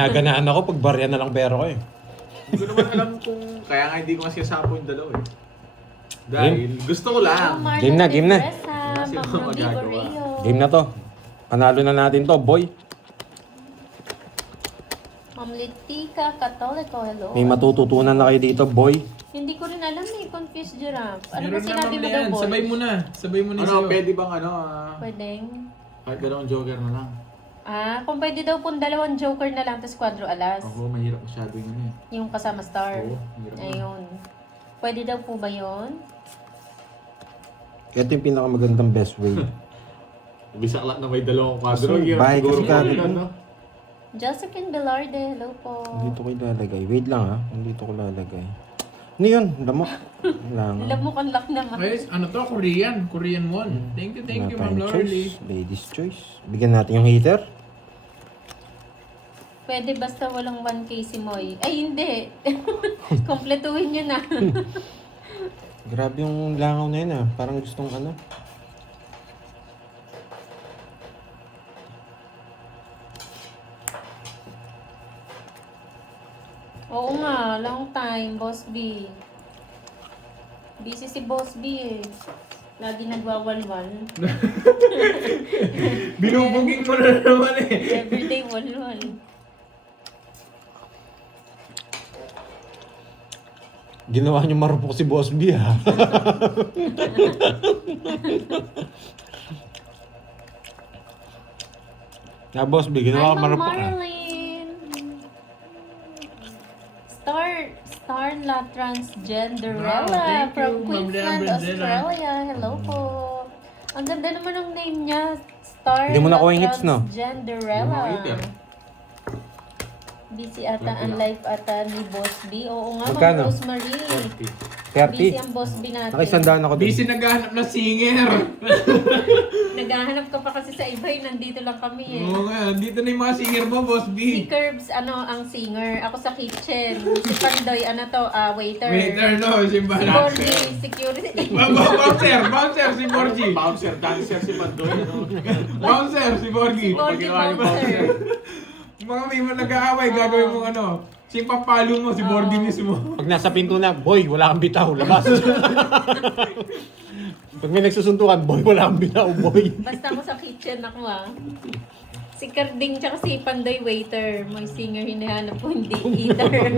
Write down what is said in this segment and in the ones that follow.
Naganaan ako pag barya na lang pera ko eh. Hindi ko naman alam kung... Kaya nga hindi ko kasi sasapo yung dalawa eh. Dahil gusto ko lang. Game na, game na. Kasi ako magagawa. Game na to. Panalo na natin to, boy. Ma'am Litika Catolico, hello. May matututunan na kayo dito, boy. Hindi ko rin alam eh, confused giraffe. Ano ba Meron sinabi naman mo na daw, yan. boy? Sabay mo na. Sabay mo na Ano, sa'yo. pwede bang Pwedeng. kahit dalawang joker na lang. Kung pwede daw pong dalawang joker na lang, tapos quadro alas. Ako, mahirap masyado yung ano eh. Yung kasama star. Oo, hirap na. Ayun. Pwede daw po ba yun? Ito yung pinakamagandang best way. Bisaklak na may dalawang kwadro. Kaso, Hirap bahay siguro kasi po kagad yun, yun. ano? Josephine Velarde, hello po. Dito ko ilalagay. Wait lang ha. Dito ko lalagay. Ano yun? Lamok. Wala nga. Alam mo kung lock naman. Guys, ano to? Korean. Korean one. Thank you, Wala Ma'am tayong Lorly. choice. Ladies choice. Bigyan natin yung heater. Pwede basta walang 1K si Moy. Ay, hindi. Kompletuhin nyo na. Grabe yung langaw na yun ah. Parang gustong ano. Oo nga, long time, Boss B. Busy si Boss B eh. Lagi nagwawalwal. Binubuging mo na naman eh. Everyday walwal. Ginawa niyo marupok si Boss B ha. Na Boss B, ginawa Hi, ka Ma'am marupok ha. Marlene. Star La Transgenderella Wow, thank from you, Ma'am Queensland, Brandella. Australia. Hello po. Ang ganda naman ng name niya. Star Hindi mo La nakuha yung hits, no? Transgenderella. Yung mga hater. Busy ata ang life ata ni Boss B. Oo nga, Magkano? Ma'am Rosemary. 30. Busy ang Boss B natin. Nakisandaan ako Busy dun. naghahanap na singer. Naghahanap ka pa kasi sa iba, nandito lang kami eh. Oo nga, dito na yung mga singer mo, Boss Si B. Curbs, ang singer. Ako sa kitchen. Si Pandoy, waiter. Waiter, no, si Si Balat. Borgie, security. Bouncer, si Borgie. Bouncer, dancer si Pandoy. Ano? Bouncer, si Borgie. Borgie Pag ginawa niyo bouncer. Mga may nag-aaway, gagawin mo ano. Si papalo mo, si Borgie mismo. Pag nasa pinto na, boy, wala kang bitaw, labas. Pag may nagsusuntukan, boy, wala kang bitaw, boy. Basta ako sa kitchen ako Si Carding tsaka si Pandoy waiter. May singer hinahanap ko, hindi eater.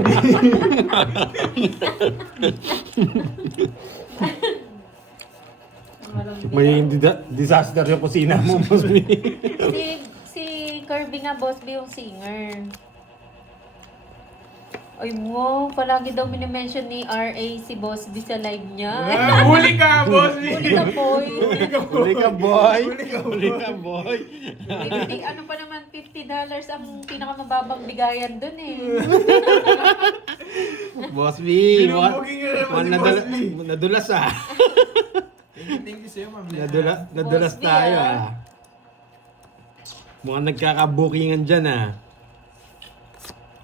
May disaster yung kusina mo, Boss B. si Kirby nga, Boss B yung singer. Ay wow, palagi daw minimension ni RA si Boss B sa live niya. Huli ka, Boss B. Huli ka, boy. Huli ka, boy. Huli ka, boy. Ano pa naman, $50 ang pinakamababang bigayan dun eh. Boss B. Binubuging nyo naman si Boss B. Nadulas ah. Thank you sa'yo, ma'am. Nadulas Boss B, tayo ah. Mukhang nagkakabukingan dyan ah.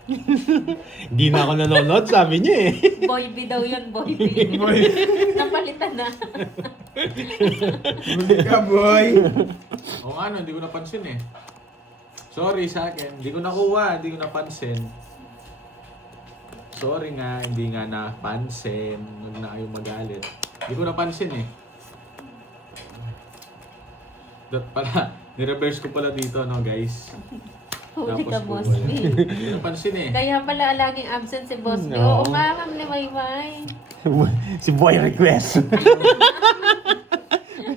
Hindi na ako nanonood, sabi niya eh. Boy B daw yun, Boy B. Boy. Napalitan na. Huli ka, boy. O nga, no, hindi ko napansin eh. Sorry sa akin, hindi ko nakuha, hindi ko napansin. Sorry nga, hindi nga napansin. Huwag na kayong magalit. Hindi ko napansin eh. Pala, nireverse ko pala dito, no guys. Huli ka, Tapos Boss wala. B. Hindi ko napansin eh. Kaya pala laging absent si Boss B. No. Oo nga, Ma'am Liwayway. Si Boy request.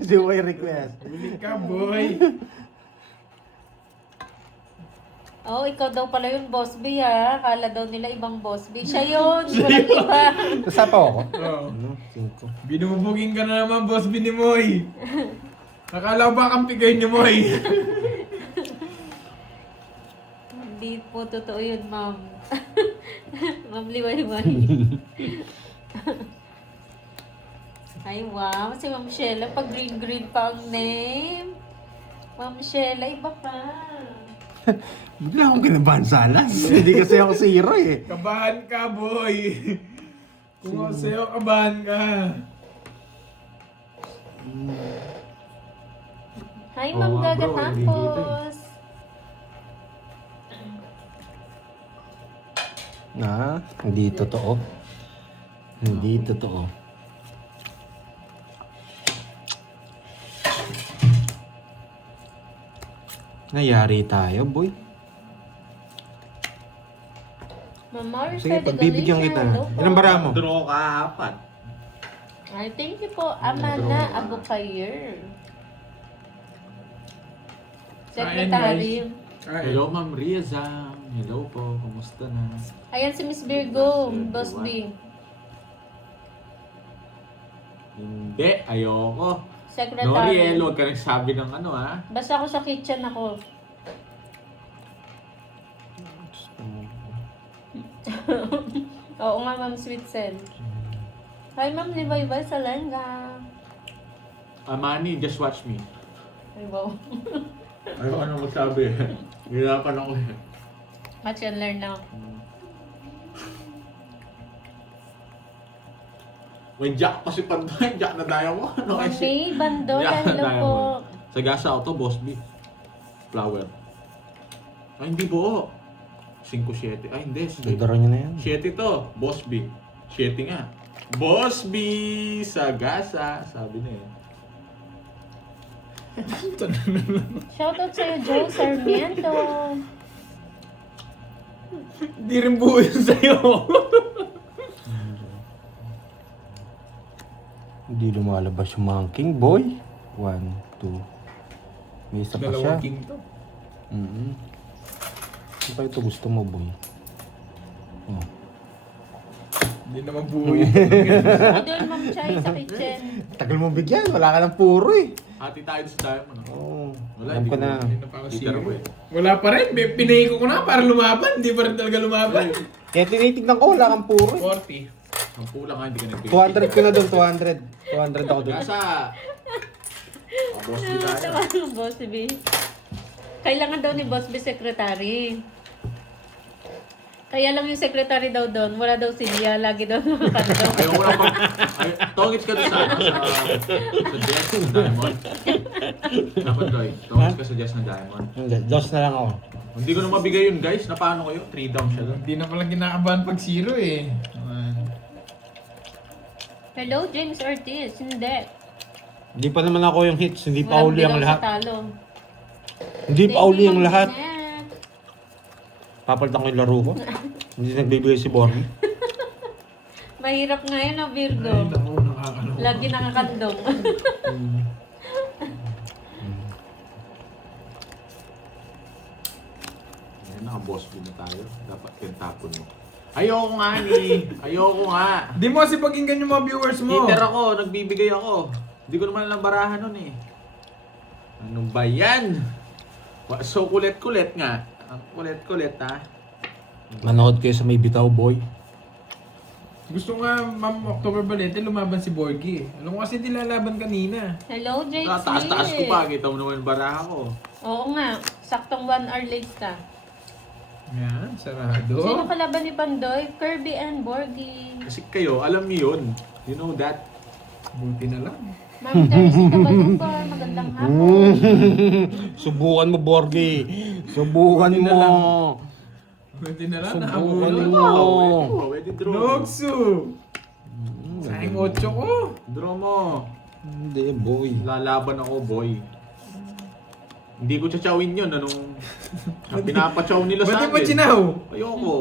Si Boy request. Huli ka, boy. Oo, ikaw daw pala yun, Boss B ha. Kala daw nila ibang Boss B. Siya yun, walang iba. Kasapaw ako. Oh. Ano? 5. Binubuging ka na naman, Boss B ni Moy. Nakala ba kang pigay ni Moy? Hindi po totoo yun, Ma'am. Ma'am Liwayway. Ay, wow. Si Ma'am Sheila, pag green-green pa ang name. Ma'am Sheila, iba pa. Bigla akong kinabahan sa alas. Hindi kasi ako zero eh. Kabahan ka, boy. Kung ako sa'yo, kabahan ka. Hi, Ma'am Oo nga, Gaga bro, hindi dito eh. Tampos. Hindi totoo. Hindi totoo. Nayari tayo, boy. Mama, Sige, pagbibigyan kita. Ilang bara mo? Draw ka, 4. Ay, thank you po, Amanda Abukayer. Secretary. Hello, Ma'am Riza. Hello po, kumusta na? Ayan si Miss Virgo, Boss B. Hindi, ayoko. Secretary. Noriel, huwag ka nagsabi ng ano ha. Basta ako sa kitchen ako. Oo nga, Ma'am Sweet Sen. Hi, Ma'am Libaybay sa Lenga. Amani, just watch me. Ay, wow. Ayoko na magsabi. Hirapan ako eh. Watch and learn now. May jack kasi pantoy, jack na daya mo. Ano kasi? May Bandol, Jack na hello daya po. mo. Sa gasa auto, Boss B. Flower. Ay, hindi po. 5-7. Ay, hindi. Dodoro nyo na yan. 7 to, Boss B. 7 nga. Boss B sa gasa. Sabi na eh. Shoutout sa'yo, Joe Sarmiento. Hindi rin buo yun sa'yo. Hindi lumalabas yung mga king, boy. 1, 2. May isa pa siya. Dalawang king to. Ano pa ito gusto mo, boy? Oh. Hindi naman buo yun. Idol, Ma'am Chay sa kitchen. Tagal mo bigyan. Wala ka ng puro eh. Hati tayo sa diamond. No? Oo. Wala, Alam ko na. Hindi na pa ako Hindi zero. ko eh. Wala pa rin. Pinaiko ko na para lumaban. Hindi pa rin talaga lumaban. Kaya tinitignan ko, wala kang puro eh. 40. Ang pula nga, hindi ka nagbigay. 200 ko na doon, 200. 200 ako doon. Gasa! Boss B tayo. Tawa ng Boss B. Kailangan daw ni Boss B secretary. Kaya lang yung secretary daw doon, wala daw silya, lagi daw nakakandong. Ayaw ko lang pag... Tongits ka doon sa ano, sa Jess na Diamond. Dapat Doy, tongits ka sa Jess na Diamond. Hindi, dos na lang ako. Hindi ko na mabigay yun guys, na paano kayo? 3 down siya doon. Hindi na pala kinakabahan pag zero eh. Hello, James Ortiz. Hindi. Hindi pa naman ako yung hits, hindi pa Walang uli ang bilang lahat. sa talo. Hindi pa Thank uli you, ang Ma'am lahat. Jeanette. Papalitan ko yung laro ko. Hindi nagbibigay si Borny. Mahirap nga yun, Virgo. Ay, naku, nakakalo. Lagi nakakandong. Ayan, naka-boss B na tayo. Dapat tinatapon mo. Ayoko nga ni. Ayoko nga. Di mo kasi pakinggan yung mga viewers mo. Hitter ako, nagbibigay ako. Hindi ko naman alam barahan nun eh. Ano ba yan? So kulit-kulit nga. Ang kulit-kulit ha. Manood kayo sa may bitaw, boy. Gusto nga, Ma'am October Balete, lumaban si Borgie. Alam ko kasi nilalaban kanina. Hello, Jake Taas-taas ko Smith. pa. Kita mo naman yung baraha ko. Oo nga, saktong 1 hour late ka. Yan, sarado. Sino kalaban ni Pandoy? Kirby and Borgie. Kasi kayo, alam niyo yun. You know that. Buti na lang. Ma'am Teresita Balupa, magandang hapon. Subukan mo, Borgie. Subukan Buti na mo. lang. Buti na lang, Subukan nakabulo. mo. Pwede draw. Nogsu! Sayang 8 ko. Draw mo. Hindi, boy. Lalaban ako, boy. Hindi ko tsachawin yun. Anong pinapachaw nila sa Ba't di akin. mo chinaw? Ayoko.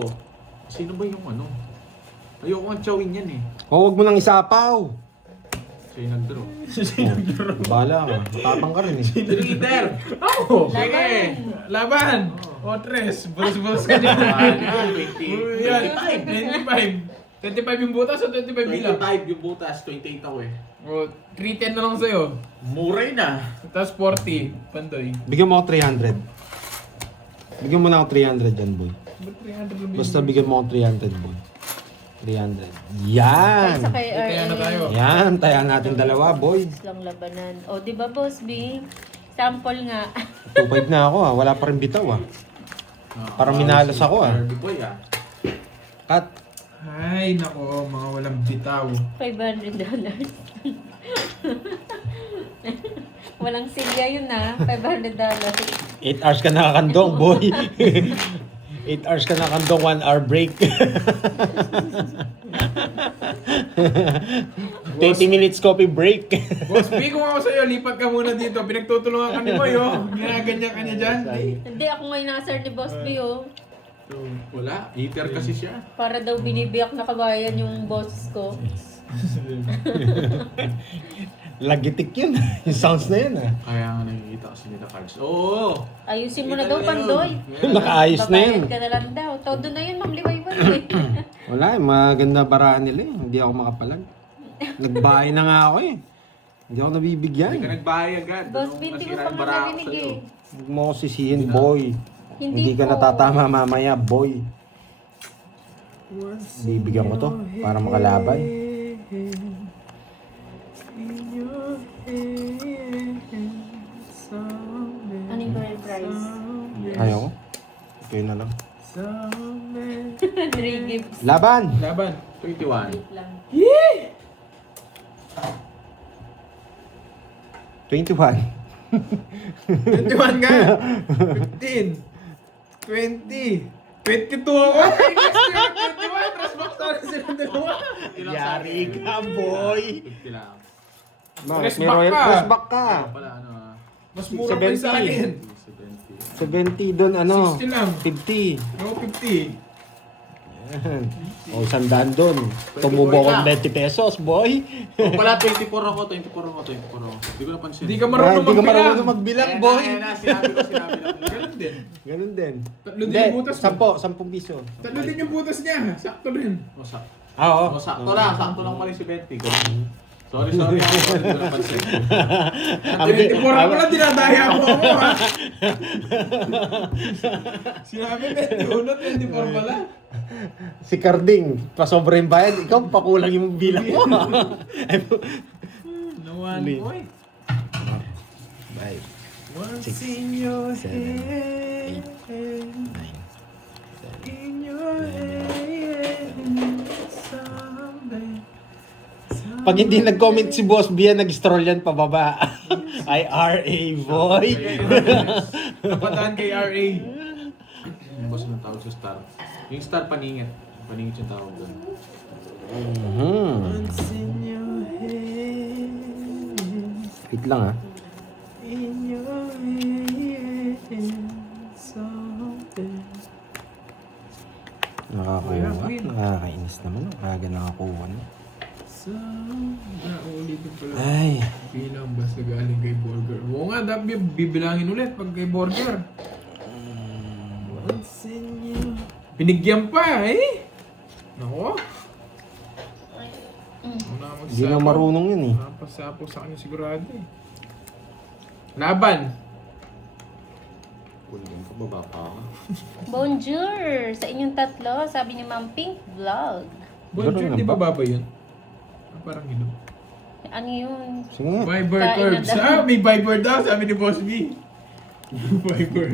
Sino ba yung ano? Ayoko ang chawin yan eh. Huwag mo nang isapaw. Siya yung nag-draw. Bala ka. Matapang ka rin eh. Leader! Ako! Sige! Laban! O, tres. Bulos-bulos ka dyan. Yan, 25. 25 yung butas o 25 bilang? 25 yung butas, 28 ako eh. O, 310 na lang sa'yo. Muray na. Tapos 40. Pandoy. Bigyan mo ako 300. Bigyan mo na ako 300 dyan, boy. Ba't 300 lang Basta bigyan mo ako 300, boy. 300. Yan! Sa kay Kaya na tayo. RA. Yan, tayan natin dalawa, boy. Lang labanan. O, di ba, Boss B? Sample nga. 2.5 na ako ah. Wala pa rin bitaw ah. Parang minalas ako ah. Derby boy ah. Cut. Ay, nako, mga walang bitaw. $500. Walang silya yun na. $500. 8 hours ka nakakandong, boy. 8 hours ka na kandong, 1 hour break. 20 minutes coffee break. Boss B, kung ako sa'yo, lipat ka muna dito. Pinagtutulungan ka ni Boy, oh. Ginaganyan ka niya dyan. Hindi, ako ngayon nakasar ni Boss B, oh. Wala, eater kasi siya. Para daw binibiyak na kabayan yung boss ko. Lagitik yun. Yung sounds na yun ah. Kaya nga nakikita kasi nila cards. Oo! Ayusin mo na Kita daw, nila Pandoy. yun. Nakaayos na yun. Babayad ka na lang daw. Todo na yun, Ma'am Liwayway. Eh. Wala eh, maganda barahan nila eh. Hindi ako makapalag. Nagbahay na nga ako eh. Hindi ako nabibigyan. Hindi ka nagbahay agad. Boss Anong B, hindi ko nasira pa yung nga barako narinig sa'yo? eh. Huwag mo ako sisihin, boy. Hindi ka po. natatama mamaya, boy. Bibigyan ko to para makalaban. Ano yung grand prize? Ayaw ko. Kayo na lang. 3 gifts. Laban! Laban. 21. Wait lang. 21. 21 ka. 15. 20. 22 ako. Ay, next year, 21. Tres box na rin silang dalawa. Yari ka, boy! 50 lang. Press May back royal ka. press back ka. Pala ano ah. Mas mura pa yung sa 70. akin. 70. 70 doon, ano? 60 lang. 50. No, 50. Yan. O, 100 doon. Tumubo ko 20 pesos, boy. Oh, pala 24 ako. Hindi ko napansin. Hindi ka marunong Hindi ka marunong magbilang. magbilang, Ayan boy. na, sinabi ko lang. Ganun din. Ganun din. Tatlo din yung butas mo. 10 piso. Tatlo din yung butas niya. Sakto rin. Oo. Sakto lang mali si Betty. Sorry. Hindi ko napansin. Ang bi- 24 ako lang, dinadaya ako ha. Sinabi 21, 24 pala. Si Carding, pasobra yung bayad. Ikaw, pakulang yung bilang mo. Nawan Hindi. ko eh. 5, Once in your 7, head, 9, in your head, someday. Pag hindi nag-comment si Boss Bia, nag-stroll yan pababa. IRA, boy. Napataan kay RA. Yung boss ng tawag sa star. Yung star paningit. Paningit yung tawag doon. Mhm. Once in your head, Wait lang ah. in your head, someday. Nakakuha. Win. Nakakainis naman. Kaga nakakuha na. Ulitin pala. Ay. Bilang basta galing kay Burger. Oo nga, dapat bibilangin ulit pag kay Burger. Binigyan pa eh. Nako. Hindi na marunong yun eh. Napasapo sa kanya sigurado eh. Laban. Kunin ko, baba pa ako. Bonjour sa inyong tatlo, sabi ni Ma'am Pink Vlog. Bonjour, Ganun di lang ba baba yun? Parang yun. Ano yun? Sige nga. Viber Kain na Curbs. daw. May Viber daw, sabi ni Boss B. Viber.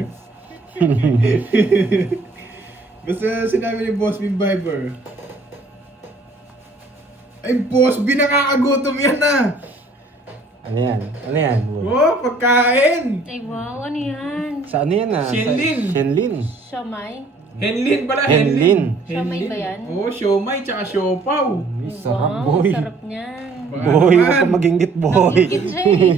Basta sinabi ni Boss B Viber. Ay, Boss B, nakakagutom yan na. Ano yan? Ano yan, boy? Oh, pagkain. Ay wow, ano yan? Sa ano yan ah? Shenlin. Sa Shenlin. Siomay? Henlin pala, Henlin. Siomay ba yan? Oo, siomay tsaka siopaw. Ay, sarap, Wow, boy. sarap niyan. Baka Boy, naman. huwag ka magingit, boy. Nanggit siya eh.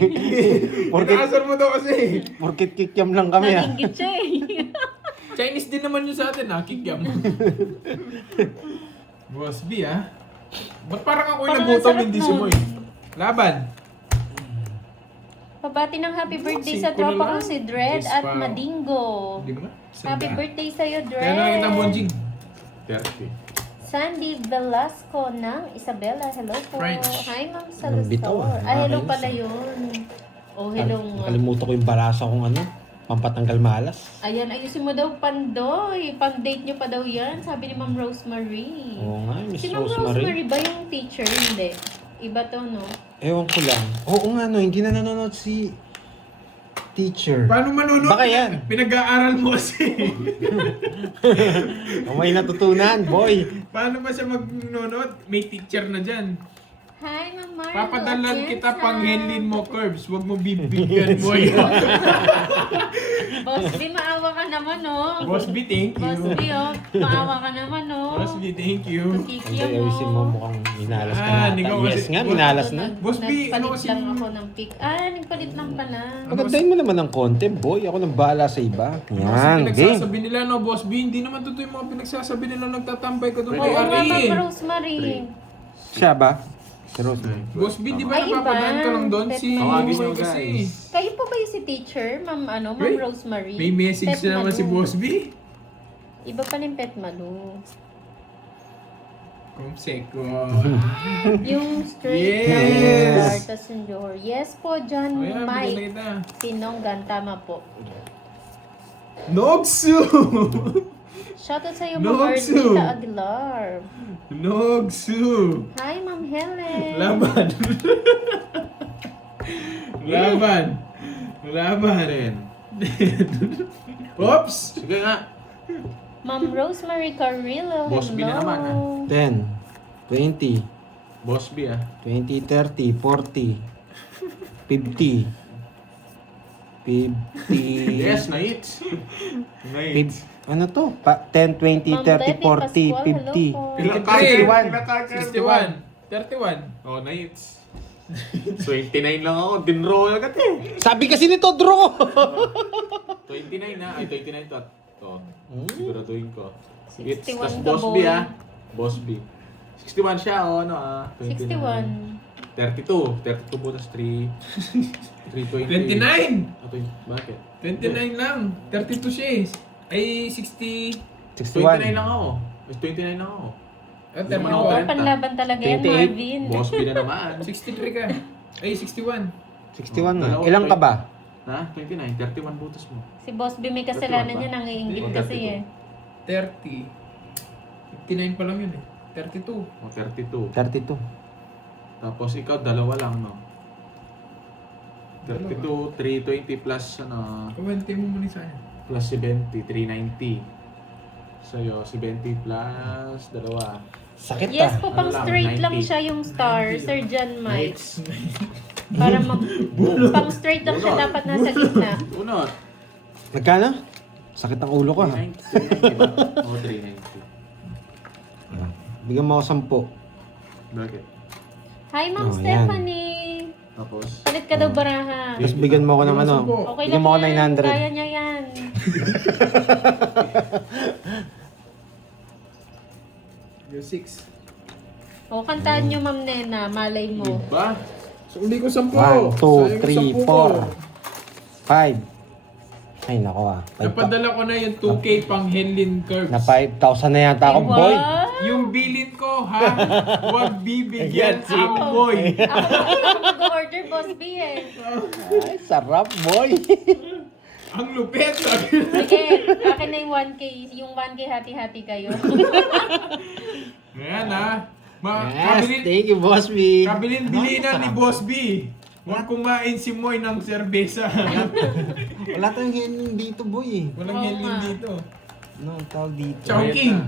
Pagkasar mo daw kasi. Porkit kikiam lang kami ah. Nanggit siya eh. Chinese din naman yun sa atin ha, kikyam. Boss B ha? Ba't parang ako'y Parang nagutom ang sarap hindi si nun. Moy? Laban. Pabati ng happy birthday sa Singko na tropa ko lang. si Dred Yes, at pa. Madingo. Hindi mo na? Happy birthday sa'yo, Dred. Kaya nakita mo, Jing. 30. Sandy Velasco ng Isabela. Hello po. French. Hi, Ma'am Bitaw, ah. Salazar. Ay, hello Nakakainis, pala ah. yun. Oh, hello nga. Nakalimutan ko yung balasa kong ano. Pampatanggal malas. Ayan, ayusin mo daw, Pandoy. Pang-date nyo pa daw yan, sabi ni Ma'am Rosemary. Oo nga, Miss Si Ma'am Rosemary. Rosemary ba yung teacher? Hindi. Iba to, no? Ewan ko lang. Oo nga no, hindi na nanonood si teacher. Paano manunod? Baka yan. Pinag-aaral mo kasi. May natutunan, boy. Paano ba siya magnunod? May teacher na dyan. Hi, Ma'am Marlo. Papadalan kita Atienza. pang Henlin mo, Curbs. Huwag mo bibigyan mo yun. Boss B, maawa ka naman, oh. Boss B, thank Boss B, you. oh. Maawa ka naman, oh. Boss B, thank you. Kikiyam Hindi, ayusin mo. Mukhang minalas ka na. hindi ko Yes kasi- nga, minalas na. Boss B, ano Nagpalit kasi- lang ako ng pick. Nagpalit lang pala. Pagandahin mo naman ng konti, boy. Ako nang bahala sa iba. Kasi Yan, game. pinagsasabi nila, no, Boss B, hindi naman totoo yung mga pinagsasabi nila nagtatambay ko doon Oo kay nga, Ma'am Ari. Rosemary. Siya ba? Si Rosemary. Boss B, di ba Ay, iba. napapadaan ka lang doon? Si Tawagin Boy nyo, kasi. guys. Kayo po ba yung si teacher, Ma'am Ma'am Uy, Rosemary? May message Pet na naman si Malu. Boss B. Iba pala yung Pet Malu. Kumseko. Yung straight Yes. line star, tas yung Johor. Yes po, John O yan, bigyan na Mike. kita. Pinonggan, tama po. Nogsu! Shoutout sa'yo, No, Ma'am Sue. Ardita Aguilar. Nogsu! Hi, Ma'am Helen. Laban! Laban! Laban! Rin. Oops! Sige nga. Ma'am Rosemary Carrillo. Boss B na hello. naman, 10, 20, Boss B 20, 30, 40, 50, 50, Yes, na-hits. Na-hits. ano to? 10, 20, Ma'am 30, Betty 40, Pascual, 50. hello po. Ilang 61. Ilang card? 61. 31. Oh, na-hits. 29 lang ako. Dinroll agad eh. Sabi kasi nito, draw! 29 na. Ay, 29 to. To. Siguraduhin ko. 61 Tas ka, Boss boy. B Boss B. 61 siya o ano 61. 32. 32 butas 3. 320. 29! Bakit? 29 lang. 32 siya eh. Ay, 60. 29 61. lang ako. 29 lang ako. At Hindi man ako Oo, 30. panlaban talaga yan, 28. Marvin. Boss B na naman. 63 ka. Ay, 61. 61 nga. Dalawa, Ilang ka ba? Na? 29. 31 butas mo. Si Boss B may kasalanan 31 ba? niya, nangiingit Oo, kasi 32. eh. 30. 59 pa lang yun eh. 32. O, 32. 32. Tapos ikaw, dalawa lang, no? 32, 320 plus, ano, Kuwente mo muna sa akin. plus 70, 390. Sa'yo, 70 plus, dalawa. Sakit Yes ah. po, pang Ano lang, straight lang 90. siya yung star, Sir John Mike. Nights. Para pang straight lang siya, dapat nasa gitna. Unot. Nagkano? Sakit ang ulo ko ha. 390 ba? O, 390. Bigyan mo ako 10. Bakit? Hi, Ma'am Oh, yan. Stephanie. Tapos, Palit ka daw baraha. Tapos bigyan mo ako ng ano. Okay Bigyan lang mo ako yan, 900. kaya niya yan. Yung 6. O, kantaan niyo, Ma'am Nena, malay mo. ba? So, hindi ko 10. 1, 2, 3, 4, 5. Ay, nako ah. Napadala ko na yung 2K pang Henlin Curbs. Na 5,000 na yata ako, boy. What? Yung bilin ko, ha? Huwag bibigyan ang boy. Ako mag-order, Boss B eh. Ay, sarap, boy. Ang lupet. Sige, akin na yung 1K. Yung 1K, hati-hati kayo. Ayan ha. Yes, thank you, Boss B. Kabilin bilinan ni Boss B. Huwag kumain si Moy ng serbesa. Wala tayong healing dito, boy. Walang Oo Henlin nga. dito. No, tawag dito. Chowking.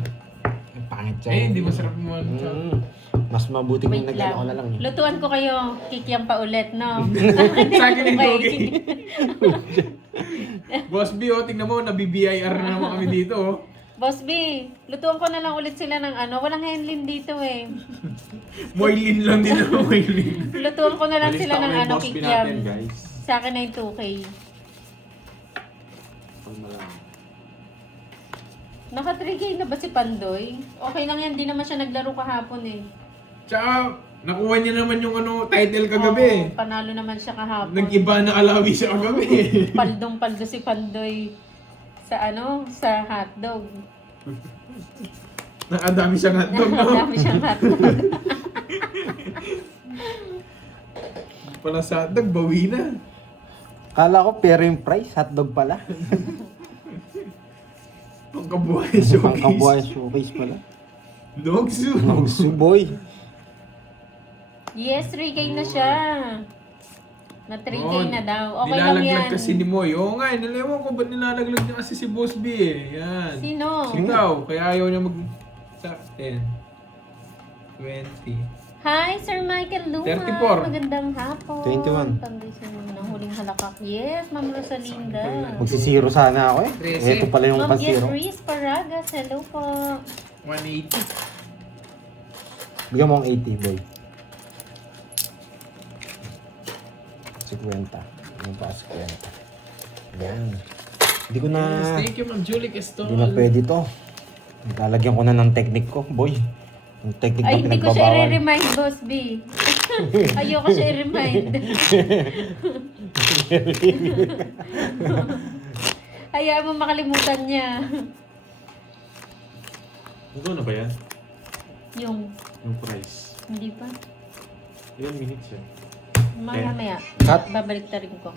Ang pangit siya. Eh, hindi masarap mo. Mas mabuti kung Wait nag-ano ko na lang. lang. Lutuan ko kayo. Kikiam pa ulit, no? Sa akin yung Okay. Togi. Boss B, oh, tingnan mo, nabi-BIR na naman kami dito. Oh. Boss B, lutuan ko na lang ulit sila ng ano. Walang henlin dito eh. Moylin lang din ako, Moylin. Lutuan ko na lang Malista sila ko ng na yung ano, Boss B kikiam. natin, guys. Sa akin na yung 2K. Pag malang. Naka 3K na ba si Pandoy? Okay lang yan, di naman siya naglaro kahapon eh. Tsaka, nakuha niya naman yung ano, title kagabi. Oo, panalo naman siya kahapon. Nag-iba na alawi siya kagabi. Paldong-paldo si Pandoy sa ano, sa hotdog. Nakadami siyang hotdog, no? Dami siyang hotdog. Pala sa hotdog, bawi na. Kala ko pero yung price, hotdog pala. Pangkabuhay showcase. Pangkabuhay showcase pala. Dogsu. Nogsu, boy. Yes, 3K na siya. Na 3K Oh, na daw. Okay lang yan. Nilalaglag kasi ni Moy. Oo nga, nalaman ko ba't nilalaglag niya kasi si Boss B eh. Yan. Sino? Ikaw, kaya ayaw niya mag... Sa 10, 20, Hi, Sir Michael Luma. 34. Magandang hapon. 21. Pang-gising mo ng huling halakak. Yes, Ma'am Rosalinda. Magsisiro sana ako eh. 13. Ito pala yung Ma'am pansiro. Yes, Paragas. Hello po. 180. Bigyan mo ang 80, boy. 50. Yung pa 50. Yan. Hindi ko na... Yes, thank you, Ma'am Julie Castol. Hindi na pwede to. Lalagyan ko na ng technique ko, boy. Yung technique Ay, na hindi ko siya pinagbabawal. i-remind, Boss B. Ayoko siya i-remind. Hayaan mo makalimutan niya. Ito na ba yan? Yung, Yung price. hindi pa. Ilan minutes yan? Maya-maya. Cut. Babalik ta rin ko.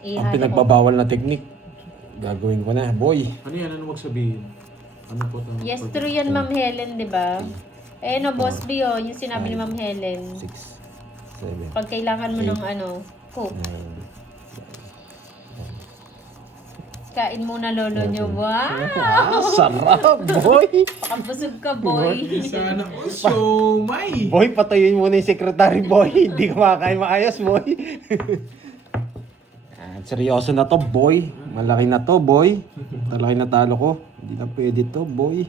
Ang pinagbabawal na technique. Gagawin ko na, boy. Ano yan? Ano magsabihin? Ano po ito? Yes, true yan, Ma'am Helen, di ba? Eh, no, Boss B, oh, yung sinabi ni Ma'am Helen. 6, 7, Pag kailangan mo ng ano, cook. 9. Kain muna lolo niyo. Wow! Sarap, boy! Pakabusog ka, boy. Sana all siomay. Boy, patayuin mo na yung secretary, boy. Hindi ka makakain maayos, boy. Seryoso na to, boy. Malaki na to, boy. Malaki na talo ko. Hindi na pwede to, boy.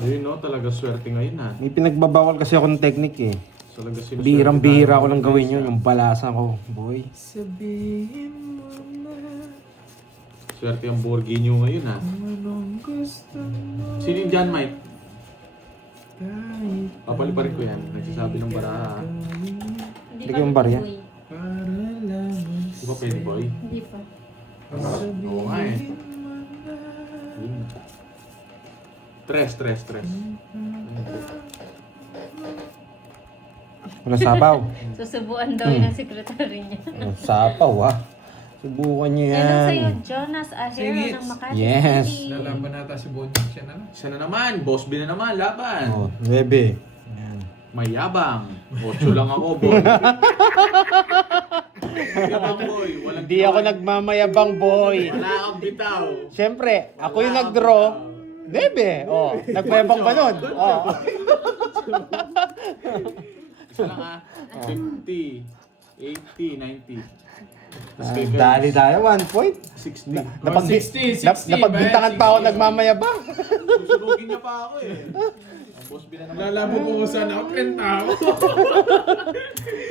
Ayun no, talaga swerte ngayon ha. May pinagbabawal kasi ako ng technique eh. Talaga sinuswerte Bihirang-bihira tayo. ko lang gawin yun, yung balasa ko, boy. Sabihin mo na Swerte ang Borginio ngayon ha. anong gusto mo. Sino yung John Mike? Kahit Papaliparin ko yan. Nagsasabi ng baraha. Hindi Lagyan mo barya? boy. para lamang Di ba pwede boy? Hindi pa. Oo nga eh. Yun. Tres. Wala sabaw. Susubuan daw yun ng sekretary niya. Sapaw ah. Subukan nyo yan. Hello sa'yo, Jonas Ahero ng Makati Yes. City. lalaban nata si Bonjik siya na. Isa na naman. Boss B na naman. Laban. Oh, 9. Yan. Mayabang. 8 lang ako, boy. Mayabang, boy. Walang Hindi ako nagmamayabang, boy. Wala kang bitaw. Siyempre, ako yung nag-draw. 9. Oh, nagmayabang ba nun? Oh. Isa lang ha. 50, 80, 90. Dali tayo, 1 point. 60. Napagbintangan pa ako nagmamayabang. Susunugin niya pa ako eh. Ang boss B na naman. Lalabo ko kung saan ako 30 ako.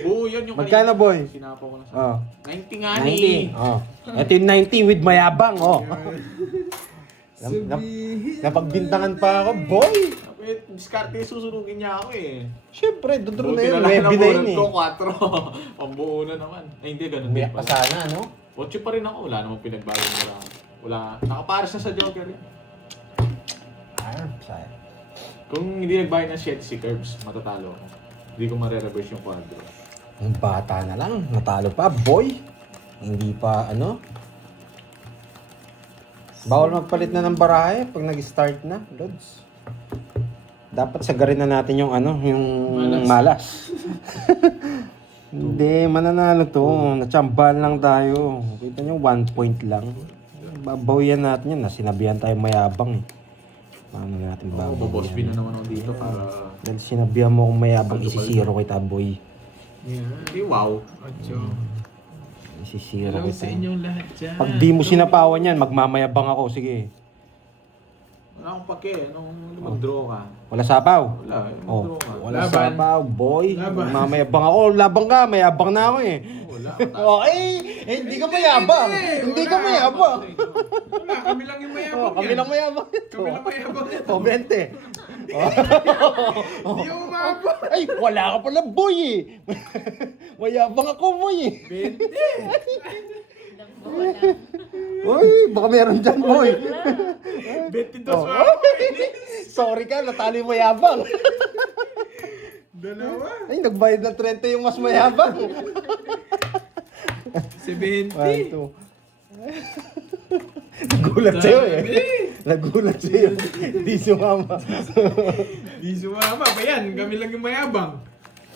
Buo yun yung Magkano, boy? Sinapo ko na sa Oh. 90 nga ni. 90. Oh. Ito yung 90 with mayabang, oh. Napagbintangan pa ako, boy. Diskarte susunugin niya ako eh. Siyempre, dudro na Buti yun. na lang 9 na yun nabunan eh. ko 4. Pambuo na naman. Ay hindi, ganun din Umiyak pa pala. sana, no? 8 pa rin ako. Wala namang pinagbago na wala. Nakapares na sa Joker yun. Sayang. Kung hindi nagbayad ng 7 si Curbs, matatalo ako. Hindi ko mare-reverse yung quadro. Ang bata na lang, natalo pa, boy. Hindi pa, ano? Bawal magpalit na ng barahe pag nag-start na, Lods. Dapat sagarin na natin yung ano, yung malas. Hindi, mananalo to. Natsambahan lang tayo. Kita nyo, 1 point lang. Babawian natin yan. Sinabihan tayo mayabang eh. Paano natin Oo, boss B na naman ako dito para... Dahil sinabihan mo kung mayabang, isisiro kita, boy. Hindi, wow. Ocho. Isisiro Hello sa kita. inyong lahat dyan. Pag di mo sinapawan yan, magmamayabang ako. Sige. Wala akong pake. Nung mag-draw ka. Wala sapaw. Wala, Oh, mag-draw ka. wala Laban. sapaw, boy. Laban. Magmamayabang ako. Labang ka, mayabang na ako eh. Wala. Oh, hindi ka mayabang. Hindi ka mayabang. Wala, kami lang yung mayabang Oh, kami yan. lang mayabang ito. Kami lang mayabang yan. Oh, 20. Hindi mo umabot. Ay, wala ka pala, boy eh. Mayabang ako, boy eh. 20. Uy, baka meron dyan, boy. 22 Oh. ako. Sorry ka, natali mo mayabang. Dalawa. Ay, nagbayad ng 30 yung mas mayabang. 70. 1, 2. Nagulat sa'yo eh. Nagulat sa'yo. Di sumama. Di sumama pa yan. Kami lang yung mayabang.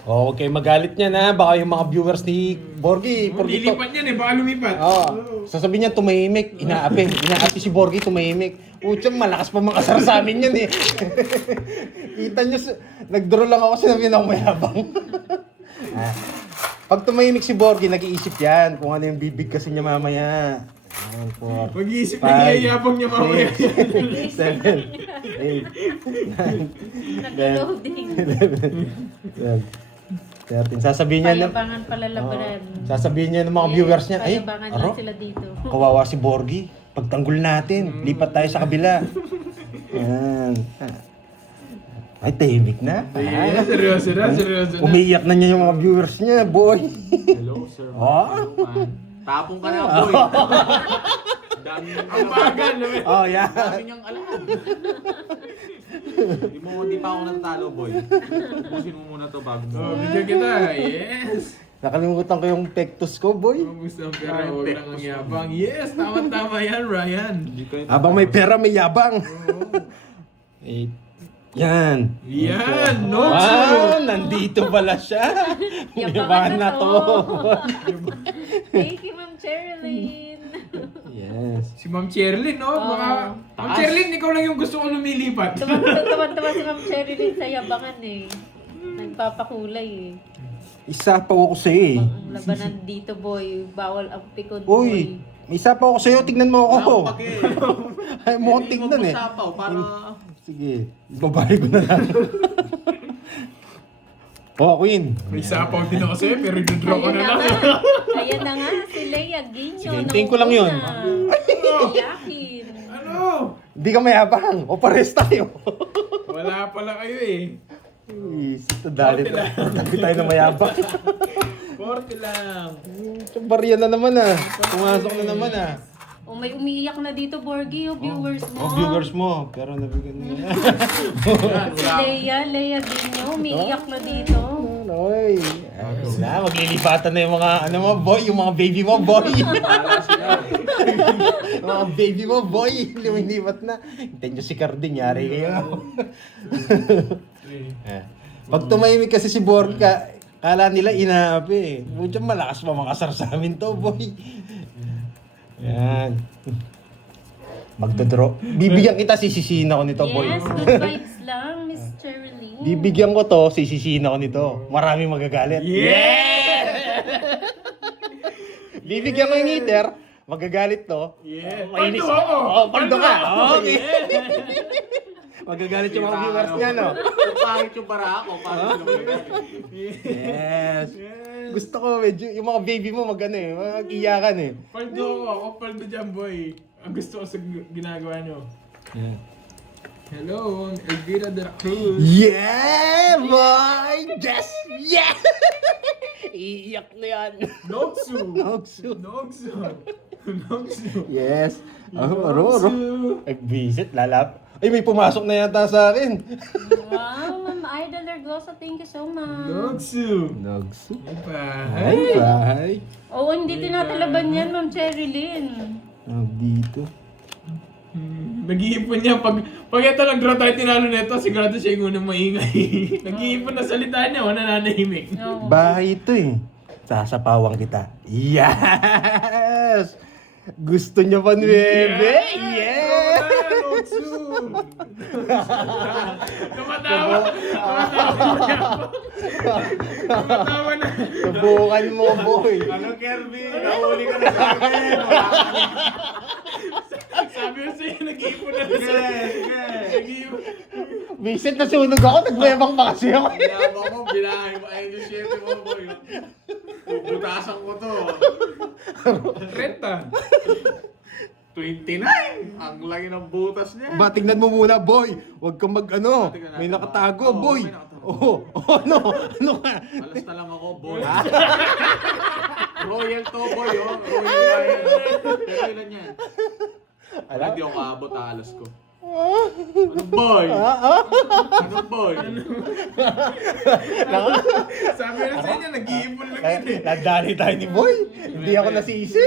Oh, huwag kayong magalit niya na. Baka yung mga viewers ni Borgie. Lilipat yan eh, baka lumipat. Sasabihin niya tumahimik. Inaapi si Borgie tumahimik. Putsang malakas pa makasar sa amin yan eh. Kita niyo, nag-draw lang ako, sinabi na ako mayabang. Pag tumahimik si Borgie, nag-iisip yan kung ano yung bibigkasin niya mamaya. 1, 4, Mag-iisip na niyayabang niya mamaya. 7, 8, 9, 10, Nag-loading. 13. Sasabihin niya na, Payabangan pala labanan. sasabihin niya ng mga viewers niya, ay, Payabangan aro, lang sila dito. kawawa si Borgie. Pagtanggol natin, lipat tayo sa kabila. Yan. Ay, tahimik na. Seryoso na. Umiiyak na niya yung mga viewers niya, boy. Hello, sir. Tapong ka na, boy. Dami niyang Ang bagal naman. Oh, yeah. Dami niyang alam. Di pa ako natalo, boy. Ubusin mo muna to bago mo. Oh, bigyan kita. Yes. Nakalimutan ko yung pectus ko, boy. Gusto ang pera, huwag lang ang yabang. Yes, tama yan, Ryan. Habang may pera, may yabang. 8. Yan. Yan, no? Nandito pala siya. Yabangan na to. Diba? Thank you, Ma'am Cherilyn. Yes. Si Ma'am Cherlyn, no? Oo. Baka, Ma'am Cherlyn, ikaw lang yung gusto kong lumilipat. Tuwan-tuwa si Ma'am Cherilyn sa yabangan eh. Nagpapakulay eh. Isa pa ako sa'yo eh. Ang labanan dito, boy. Bawal ang pikon, Uy, boy. may isa pa ako sa'yo. Tignan mo ako. Pake. Ay, mo akong tignan eh. Para... Sige, babae ko na lang. Oh, Queen. May sapaw din ako sa'yo, pero i-draw ko Ayan na na lang. nga. Ayan na nga, si Leia Guinyo. Sige, hintayin ko lang yun. Yakin. Ano? Hindi ka mayabang. O pares tayo. Wala pala kayo eh. Uy, ito dali to. Tabi tayo na mayabang. 40 lang. Barya na naman ah. Pumasok na naman ah. O may umiiyak na dito, Borgie, o viewers mo. Oh, viewers mo. Pero nabigyan na. Si Leia Guinyo, umiiyak na dito. Oy. Na, maglilipatan na yung mga, ano mo, boy, yung mga baby mo, boy. Yung mga baby mo, boy. Lumilipat na. Hintayin nyo si Carding, yari kayo. Pag tumahimik kasi si Borka, kala nila inaapi eh. Pucha, malakas pa makasar sa amin to, boy. Yan. Magdodraw. Bibigyan kita, sisisihin ako nito, boy. Yes, good vibes lang, Miss Cherilyn. Bibigyan ko to, sisisihin ako nito. Maraming magagalit. Yeah! Bibigyan ko yung heater, magagalit to. Yeah. Mainis. Paldo ako! Oh, paldo ka. Okay. Yeah. Magagalit yung mga viewers niya, no? Pangit yung bara ako. Yes. Gusto ko medyo, yung mga baby mo mag-ano eh, mag-iyakan eh. Paldo ako paldo dyan, boy. Ang gusto ko sa ginagawa nyo. Hello, Elvira de la Cruz. Yeah, boy! Yes! Yeah! Iiyak na yan. Nogsu! Nogsu. Nogsu! Nogsu! Yes. Aro. Ay, visit, lalap. Ay, may pumasok na yata sa akin. Wow, Ma'am Idol Ergosa, thank you so much. Nogsu! Nogsu. Ay, Bahay. Oo, hindi tinatalaban yan, Ma'am Cherilyn. Dito. Nag-iipon niya. Pag ito nag-draw tayo tinalo nito, sigurado siya yung unang maingay. Nag-iipon na salita niya, wala nanahimik. Oo. Bahay ito eh. Sasapawang kita. Yes! Gusto niya pa, Nuebe? Yes! Nogsu! Tumatawa! Tumatawa na! Subukan mo, boy. Ano, Kirby? Nahuli ka na sa akin. Sabi ko sa'yo, nag-iipon na siya. Nag-iipon. Vincent, nasunog ako. Nagmayabang pa kasi ako. Yabang mo, bilahin mo. Ayun yung chef mo, boy. Butasan ko to. Renta. 29! Ang laki ng butas niya. Ba, tignan mo muna, boy. Huwag kang mag-ano. Tingnan natin May ba? nakatago, Oo, boy. may nakatago. Ano? Ano ka? Alas na lang ako, boy. Royal to, boy, oh. Royal yan. Pero ilan yan? Alam? Hindi ako kaabot, alas ko. Ano, boy? Ano, boy? Sabi na sa inyo, nag-iipon lang yun eh. Nadali tayo ni boy. Hindi ako nasisi.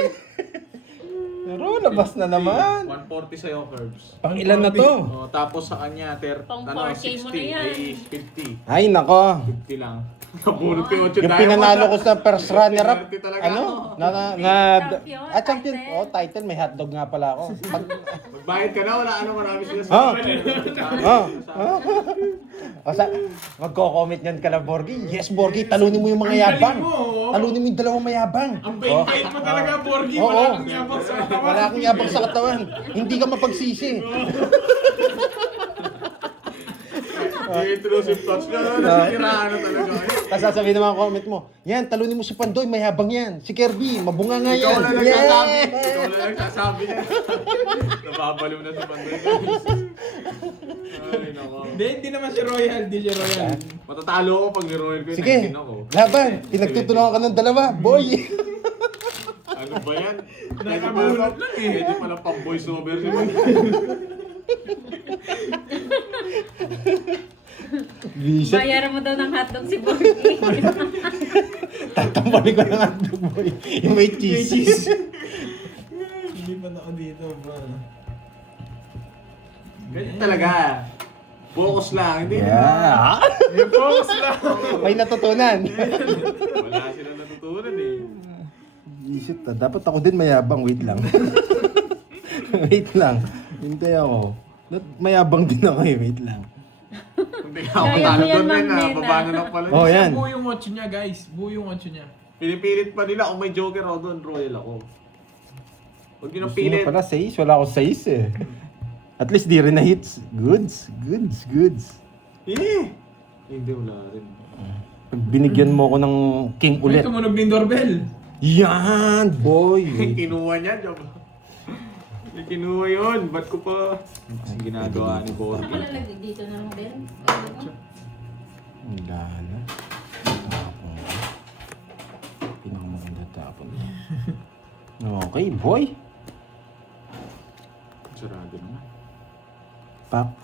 Pero labas na naman. 140 sa'yo, Curbs. Pang ilan na to? Oh, tapos sa kanya, Pang ano, 4K mo 60, na yan. ay 50. Ay, nako. 50 lang. Nabunod ko yung 8 Yung pinanalo ko sa first runner-up, Swerte talaga ano? ako. Champion, Champion. title. Oh, title. May hotdog nga pala ako. Magbayad ka na, wala ano, marami sila Oh. Oh. Oh. O sa, magko-comment yan ka lang, Borgie. Yes, Borgie, talunin mo yung mga Ang galing yabang. mo, oh. Talunin mo yung dalawang mayabang. Ang bait-bait mo talaga, Borgie. Oo. Wala kang yabang sa katawan. Wala akong yabang sa katawan. Hindi ka mapagsisi. Yung intrusive thoughts na, nasisiraan na talaga kayo. Tapos sasabihin naman ang comment mo, yan, talunin mo si Pandoy, mayabang yan. Si Kirby, mabunga nga Ikaw yan. na nagsasabi. Ikaw na nagsasabi niya. Nababaliw na sa bandoy, guys. Ay, nako. Hindi naman si Royal. Hindi si Royal. Matatalo ako pag ni-royal ko yung Sige, 19 ako. laban. Pinagtutulungan ka ng dalawa, boy. Ano ba yan? Nakabulot lang eh. Pwede pala pang voice over si Visit. Bayaran mo daw ng hotdog si Borgie. Tatampalin ko ng hotdog, boy. Yung may cheese. Hindi pa na ako dito, bro. Ganyan talaga. Focus lang. Hindi Yeah. Yung focus lang. May natutunan. Wala sila natutunan eh. Visit. Dapat ako din mayabang. Wait lang. Wait lang. Hintay ako. Mayabang din ako eh. Wait lang. Hindi ako Kaya talo mo yan, doon men Ma'am ha. Nena. Baba na lang pala. Oh, yan. Buo yung 8 niya, guys. Buo yung 8 niya. Pinipilit pa nila kung may joker ako doon, royal ako. Huwag nyo nang Gusto mo pilit. pala 6? Wala ako 6 eh. At least di rin na hits. Goods. Eh! Hindi, wala rin. Pag binigyan mo ako ng king Ulit. ulit. Tumunog din doorbell. Yan, boy. Kinuha niya, job. Kinuha yun. Ba't ko pa? Kasi ginagawa ni Saan ka Borgie. lalagay dito na lang din? Wala na. Tapon. Pinakamaganda tapon. Okay, boy. Sarado naman.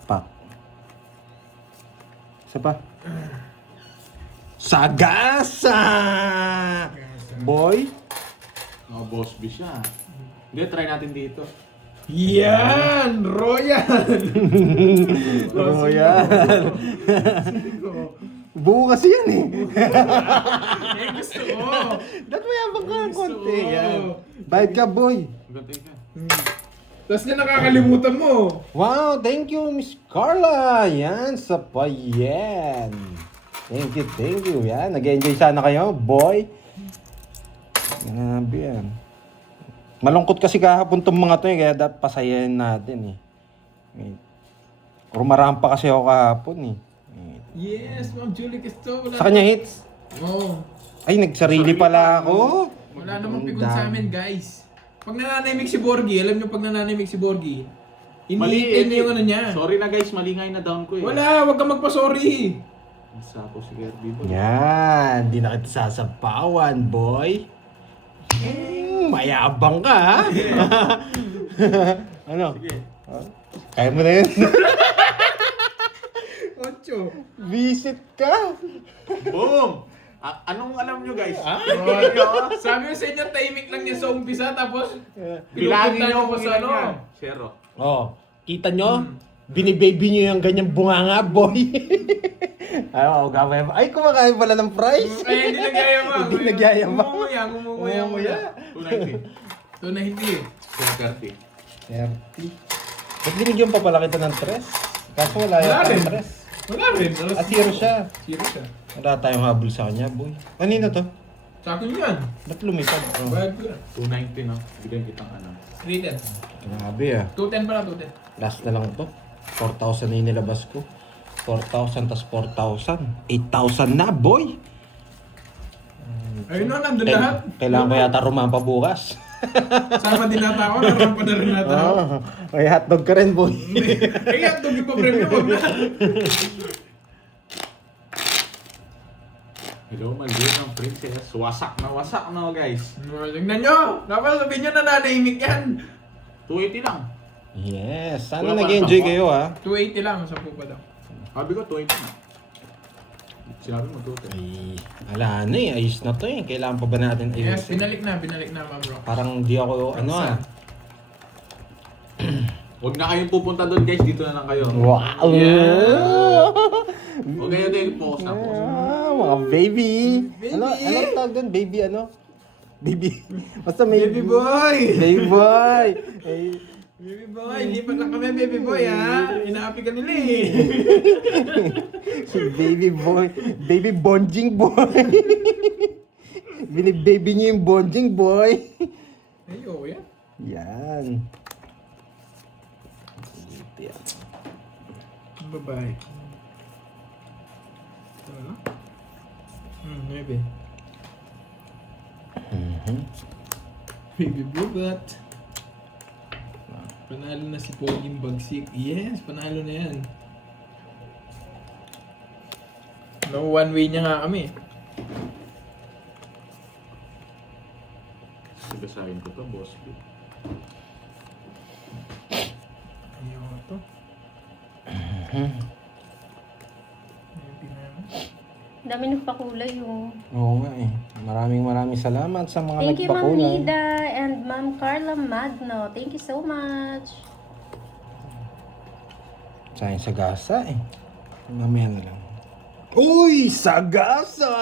Pak. Isa pa. Sagasa! Boy. Boss B siya. Hindi, try natin dito. Yan! Royal! Oh, yan. Buo kasi yan eh. Eh, gusto ko. Dapat mayabang ka ng konti. Gusto ko. Yan. Bayad ka, boy. Gantay ka. Tapos na nakakalimutan mo. Wow, thank you, Miss Carla. Yan, sa payen. Thank you. Yan, nag-enjoy sana kayo, boy. Grabe yan. Malungkot kasi kahapon tong mga to eh, kaya dapat pasayahin natin eh. Rumarampa kasi ako kahapon eh. Yes, Ma'am Julie Cristo. Sa kanya hits. Oo. Ay, nagsarili pala ako. Wala namang pikon sa amin, guys. Pag nananahimik si Borgie, alam niyo pag nananahimik si Borgie, iniitin niya yung ano niya. Sorry na guys, mali nga yung na-down ko eh. Wala, wag kang magpa-sorry. Isa ako si Kirby. Yan, di na kita sasapawan, boy. Mayabang ka, ha? Ano? Sige. Kaya mo na yun. 8. Visit ka. Boom! Anong alam nyo guys? Sabi ko sa inyo, timing lang niya sa umpisa, tapos Bilangin pinupunta nyo niyo kung pa sa ilan ano. yan. Zero. Oh, kita nyo? Binibaby nyo yung ganyang bunganga, boy. Ano, gamay ba? Ay, kumakain pala ng fries. Ay, hindi nagyayabang. Hindi nagyayabang. Ngumuya. 290. 290. 230. 30. Ba't binigyan pa pala kita ng tres? Kaso wala Wala yata rin. ng tres. Wala rin. At zero siya. Zero siya. Wala tayong habol sa kanya, boy. Kanino to? Sa akin yan. Ba't lumipad? Oh. Bayad ko yan. 290 no? Bigyan kitang ano. 310. Grabe ah. 210 pala, 210. Last na lang to. 4,000 na yung nilabas ko. 4,000 tas 4,000. 8,000 na, boy! Ayun na, nandun lahat. Kailangan ko yata rumampa bukas. Sama din nata ako, naroon pa na rin nata ako. May hotdog ka rin, boy. Kaya ito, di pa premium, wag na. Hello, maliit ng princess. Wasak na guys. Tignan nyo, dapat sabihin nyo na nanahimik yan. 280 lang. Yes, sana Wala pa nag-enjoy lang kayo, ha? 280 lang, 10 pa daw. Sabi ko 280 na. Sinabi mo 280. Ay, ala na eh. Ayos na to eh. Kailangan pa ba natin ayusin? Yes, binalik na, ma bro. Parang di ako, ano ah. Huwag na kayong pupunta doon guys. Dito na lang kayo. Wow! Huwag kayo din. Focus na focus. Mga baby. Ano tawag doon? Baby ano? Baby. Basta may... Baby boy! Baby boy! Ay, Baby boy, lipat lang kami, baby boy, ha? Inaapi ka nila, eh. baby boy. Baby bonjing boy. Binibaby niyo yung bonjing boy. Ay, oo yan. Yan. Ang babae. Ano? Maybe. Baby Bluebot. Panalo na si Poging Bagsik. Yes, panalo na yan. No one way niya nga kami. Sigasahin ko to, boss. Ayaw ko to. Maybe na. Dami nagpakulay yung... Oo nga eh. Maraming salamat sa mga Thank you, Ma'am nagpakulay. Nida and Ma'am Carla Magno. Thank you so much. Sayang sagasa eh. Mamaya na lang. Uy! Sagasa!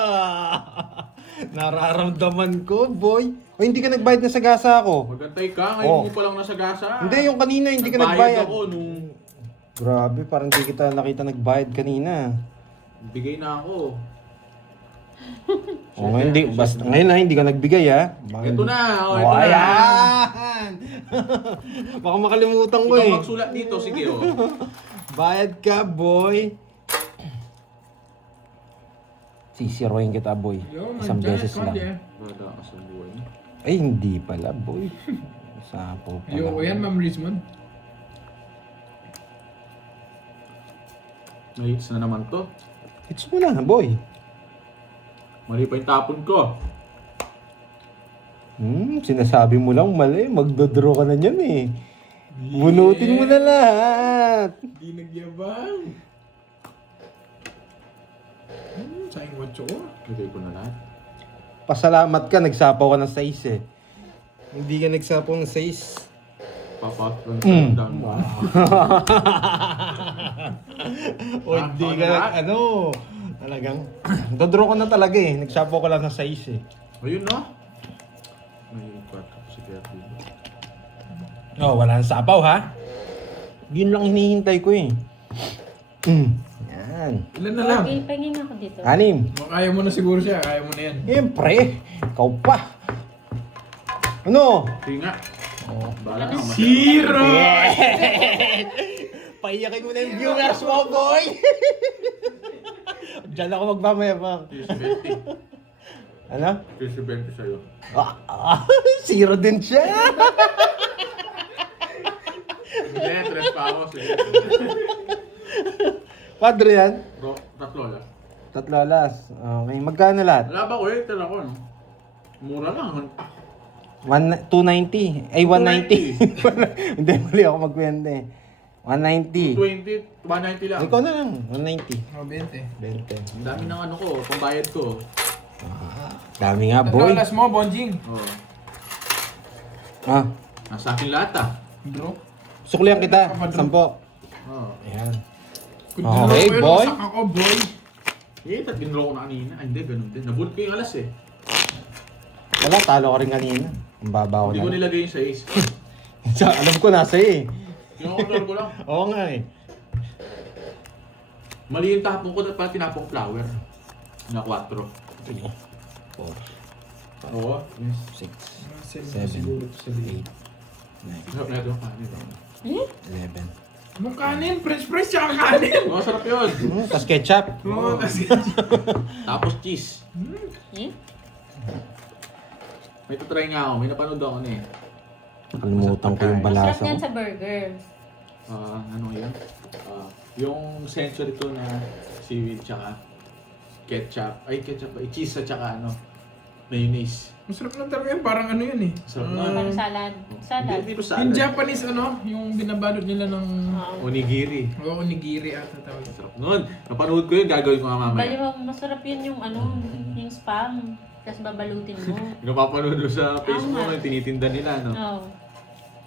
Nararamdaman ko, boy. O hindi ka nagbayad ng sagasa ako. Magantay ka, ngayon Oh. mo pa lang nasa gasa. Hindi, yung kanina hindi ka Nagbayad nagbayad. ako nung Grabe, parang hindi kita nakita nagbayad kanina. bigay na ako. O ngayon, ngayon na, hindi ka nagbigay ha. Ito na, oh, ito Oh, na. ayan! Baka makalimutan ko Ikaw eh. magsulat dito, sige oh. Bayad ka, boy. Sisiroin kita, boy. Yo, Isang man, beses lang. Bada ka sa buhay niya. Ay, hindi pala, boy. Sapo pala. Yo, yan, Ma'am Rizmond. Nahits na naman to. Hits mo na, boy. Mali pa yung tapon ko. Sinasabi mo lang mali. Magdodraw ka na niyan eh. Bunutin mo na lahat. Di nagyabang. Sayang watcho ko. Bigay ko na lahat. Pasalamat ka, nagsapaw ka ng 6 eh. Hindi ka nagsapaw ng 6. Papa, down mo. O hindi ka ano, talagang, dodraw ka na talaga eh. Nagsapaw ka lang ng 6 eh. Ayun no? May 4 si Gertie. Oh, wala nang sapaw ha? Yun lang hinihintay ko eh. Yan. Ilan na lang? Okay, pahingin ako dito. 6. Kaya mo na siguro siya. Kaya mo na yan. Siyempre, ikaw pa. Ano? Sige nga. Bahala ka. Zero! Paiyakin mo na yung viewers mo, boy! Diyan ako magmamayabang. 20. Ano? 20 sa'yo. Zero din siya! Hindi, 3 pa ako. Sige. Padre yan? Bro, tatlo lang. 3 alas. Okay, magkano lahat? Wala ba ko eh, tala ko no? Mura lang. 290. Ay, 190. Hindi, mali ako magkwenta eh. 190. 20, 190 lang. Ikaw na lang, 190. Oh, 20. 20. Ang dami ng ano ko, pambayad ko. Dami nga, Tatlo boy. alas mo, Bonjing. Oh. Ah, Nasa akin lahat ah. Bro. suklihan kita. 10. Oh. Ayan. Kung Okay, dinuro ko yun, boy. masak ako, boy. Eh, ginro ko na kanina. Ay, hindi, ganun din. Nabulot ko yung alas eh. Wala, talo ko rin kanina. Ang baba ko Hindi ko na. nilagay yung 6. Alam ko nasa eh. Kinokontrol ko lang. Oo nga eh. Mali yung tapon ko, dapat pala tinapong flower. Na 4. 3, 4, Oo. Yes. 6, Seven siguro to sa 8, liit. 9, Sarap na ito. Kanin. 11. Anong kanin? French fries tsaka kanin. Oo, sarap yun. Tapos ketchup. Oo, kasi... Tapos cheese. Eh? May tatry nga ako. May napanood ako na eh. Nakalimutan ko yung Masarap balasa yan ko. sa burger. Ano yan? Yung sensory ko na seaweed tsaka ketchup. Ay, ketchup ba? Cheese at tsaka ano, mayonnaise. Masarap lang talaga yun. Parang ano yun eh. Sarap Parang na. salad. Salad. Hindi pa sa Yung Japanese ano, yung binabalot nila ng... Onigiri. Oo, onigiri ata tawag. Sarap nun. Napanood ko yun, gagawin ko nga Bali mamaya. mo, masarap yun yung ano, yung spam. Tapos babalutin mo. Napapanood ko sa Facebook Tama. yung tinitinda nila, no? Oo.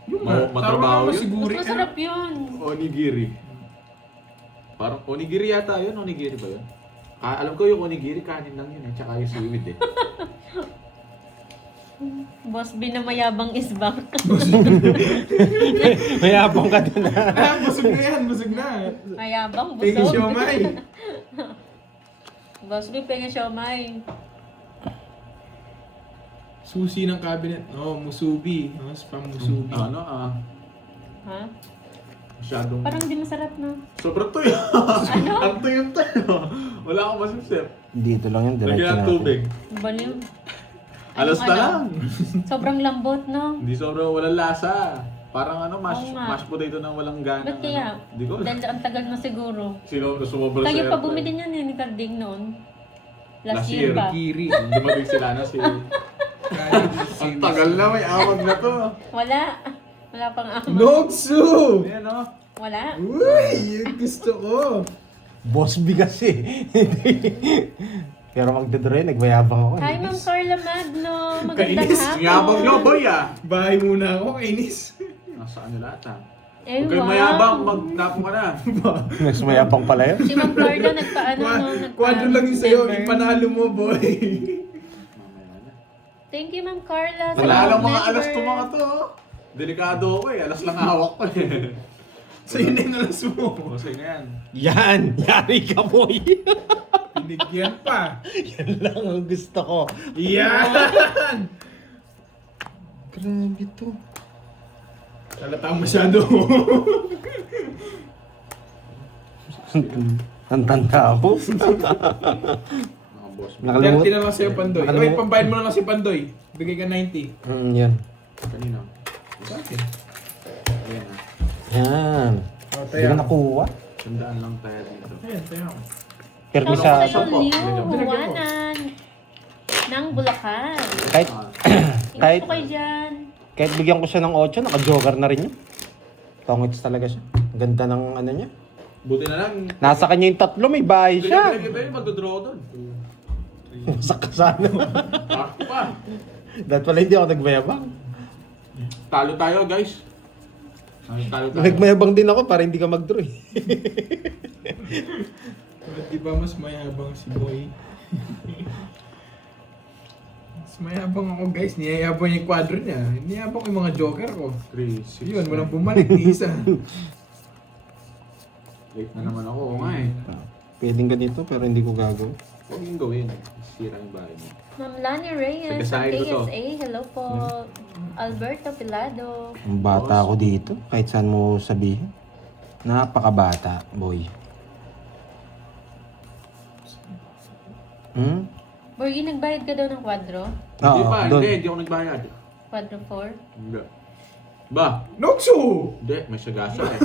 Yung Matrabaho yun? siguro. Mas masarap yun. Onigiri. Parang onigiri yata yun. Onigiri ba yun? Alam ko yung onigiri, kanin lang yun eh. Tsaka yung seaweed eh. Boss B na mayabang isbang. Mayabang ka din ha. Ah, busog na yan, busog na. Mayabang, Pengi busog. siomay. Boss B, pengen siomay. Susi ng cabinet. Oh, musubi. Oh, spam musubi. Ano Ha? masyadong... Parang di masarap na. Sobrang tuyo. Ano? Ang tuyo tayo. Wala akong masipsip. Dito lang yung Lagyan diretso ng natin. tubig. Baliw. Alas na Ano? lang. Sobrang lambot, no? Hindi sobrang walang lasa. Parang Oo nga. mashed potato ng walang gana. Ba't kaya? Hindi ko alam. Dahil ang tagal mo siguro. Sino sumobra sa Kayo pa airplane? bumili niyan eh, ni Carding noon. Last Last year year. ba? Kiri. Dumating sila na si... Ang tagal na, may awag na to. Wala. Wala pang ama. Nogsu! Ayan o. Wala. Uy, yung gusto ko. Boss B kasi. Pero magdadre, nagmayabang ako. Hi, Ma'am Carla Magno. Magandang Kainis. hapon. Yabang nyo, boy ah. Bahay muna ako, kainis. Nasa ano lahat ah. Eh, Huwag kayong wow. mayabang, magtapo ka na. Mas mayabang pala yun. Si Ma'am Carla nagpaano, no? Kwadro lang yung sa'yo, member. ipanalo mo, boy. Mamaya na. Thank you, Ma'am Carla. sa Wala lang mga member. alas to mga to. oh. Delikado ako eh. Alas lang hawak ko eh. Sa'yo na yung alas mo. Kasi nga yan. Yan! Yari ka, boy! Binigyan pa. Yan lang ang gusto ko. Yan! Grabe to. Talata masyado. Ang tanda ako. Mga boss. Nakalimutan. 30 na lang sa'yo, Pandoy. Nakalimutan. Okay, pambayad mo na lang si Pandoy. Bigay ka 90. Yan. Kanina. Sa akin. Ayan ah. Yan. Oh, Hindi ko nakuha. Tandaan lang tayo dito. Ayan, tayo. Pero Shout sa... out sa'yo, Sampo. Liu. Lagyan mo. Huwanan. Ng Bulacan. Kahit, Ah, kahit, Ito kayo dyan. kahit bigyan ko siya ng 8, naka-joker na rin yun. Tongits talaga siya. Ang ganda ng ano niya. buti na lang. Nasa kanya yung 3, may bahay siya. Iba yung magdodraw doon. Masak ka sana. Parto pa. Dahil pala hindi ako nagmayabang. Talo tayo guys. Ay, talo tayo. Nagmayabang din ako para hindi ka mag-draw eh. Ba't di ba mas mayabang si Boy? Mas mayabang ako, guys. Niyayabang yung kwadro niya. Niyayabang ko yung mga joker ko. 3, 6. Yun, walang bumalik ni isa. Late na naman ako. Oo nga eh. Pwedeng ganito pero hindi ko gagawin. Huwag yung gawin. Sira yung bahay mo. Ma'am Lani Reyes ng Tagasahin ko to. KSA. Hello po. Alberto Pilado. Ang bata ako dito, kahit saan mo sabihin. Napakabata, boy. Hmm? Borgie, nagbayad ka daw ng kwadro? Hindi Oo, pa. doon. Hindi ako nagbayad. Kwadro 4? Hindi. Ba? Nokso! Hindi. May sagasa eh.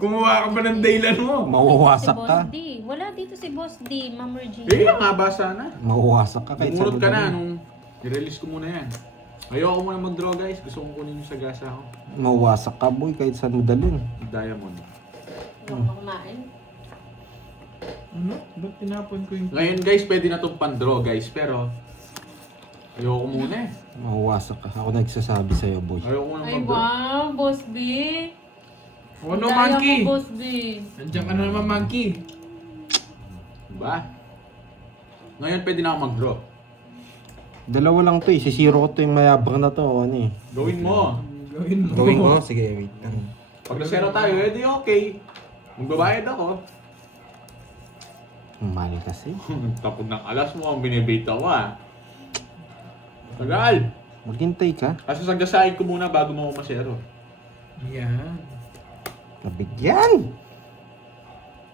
Kumuha ka pa ng daylan mo. Mauwasak si ka. Boss D. Wala dito si Boss D, Ma'am Regina. Eh, ang haba sana. Mauwasak ka kahit Bumunot saan ka mo na dalhin. nung i-release ko muna yan. Ayoko muna mag-draw guys. Gusto kong kunin yung sagasa ko. Mauwasak ka, boy, kahit saan mo dalhin. Diamond. Huwag mo kumain. Ano? Ba't tinapon ko yung... Ngayon guys, pwede na itong pan-draw guys. Pero, ayoko muna eh. Mauwasak ka. Ako nagsasabi sa'yo, boy. Ayoko muna Ay, mag-draw. wow, Boss B. Oh, no, Daya monkey! mo, Boss B. Nandiyan ka na naman, monkey. Diba? Ngayon pwede na ako mag-draw. Dalawa lang to eh. Si Zero ko to yung mayabang na to. Ano eh. Gawin mo. Gawin mo. Gawin mo? Sige, wait lang. Pag na-zero tayo, edi okay. Magbabayad ako. Mali kasi. Tapos ng alas mo, ang binibita ko ah. Tagal! Maghintay ka. Kasi sagdasahin ko muna bago mo ako masero. Yan. Nabigyan!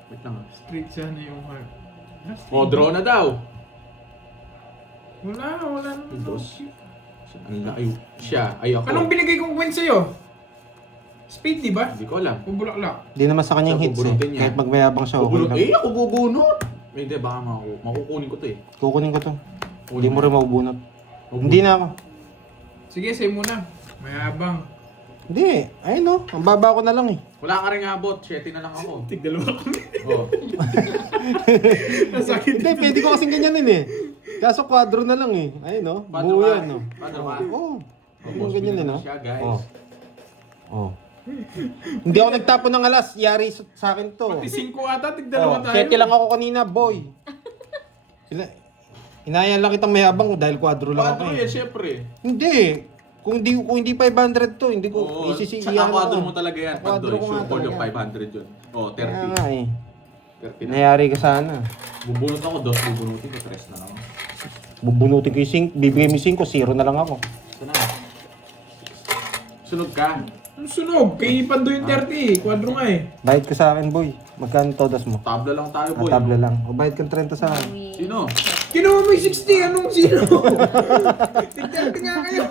Wait lang ah. Straight sana yung heart. O, draw na daw. Wala naman. Boss. Ay, siya. Ay ako. Anong binigay kong win sa'yo? Spade, di ba? Hindi ko alam. O bulaklak? Hindi naman sa kanyang Siya, hits eh. bubunutin niya. Kahit magmayabang siya, okay Bubunot. lang. Eh, ako bubunot. Eh, hindi. Baka makukunin ko to eh. Kukunin ko to. Kunin Hindi mo rin mabubunot. Mabunot. Hindi na ako. Sige, say muna. Mayabang. Hindi. Ayun no. Ang baba ko na lang eh. Wala ka rin abot. 7 na lang ako. Tigdalawa kami. Oh. Nasakit. Hindi, pwede ko kasing ganyanin eh. Kaso kwadro na lang eh. Ayun no. Buo yan no. Padro ka. Oo. Oh, Yung boss, ganyan eh bilang no. siya, guys. Oh. Oh. Hindi ako nagtapon ng alas. Yari sa akin to. Pati 5 ata, tigdalawa tayo. 7 lang ako kanina, boy. Hinayaan lang kitang mayabang dahil quadro lang ako Quadro eh. yan, syempre. Hindi. Kung hindi 500 to, hindi ko Oo, isisiyan tsaka quadro mo talaga yan. Quadro ko nga Sure, yung talaga. 500 yun. Oh, Kaya 30. nga eh. 30 na. Nayari ka sana. Bubunot ako, 2 bubunutin ko, 3 na lang. Bubunutin ko yung 5, bibigay mo 5, 0 na lang ako. Sana. Sunog ka. Ang sunog, kay Pando yung 30. Quadro nga eh. Bayad ka sa akin, boy. Magkano todas mo? Tabla lang tayo, boy. Tabla lang. O bayad kang 30 sa akin. Sino? Kinuha mo yung 60, anong sino? Tig-30 nga kayo.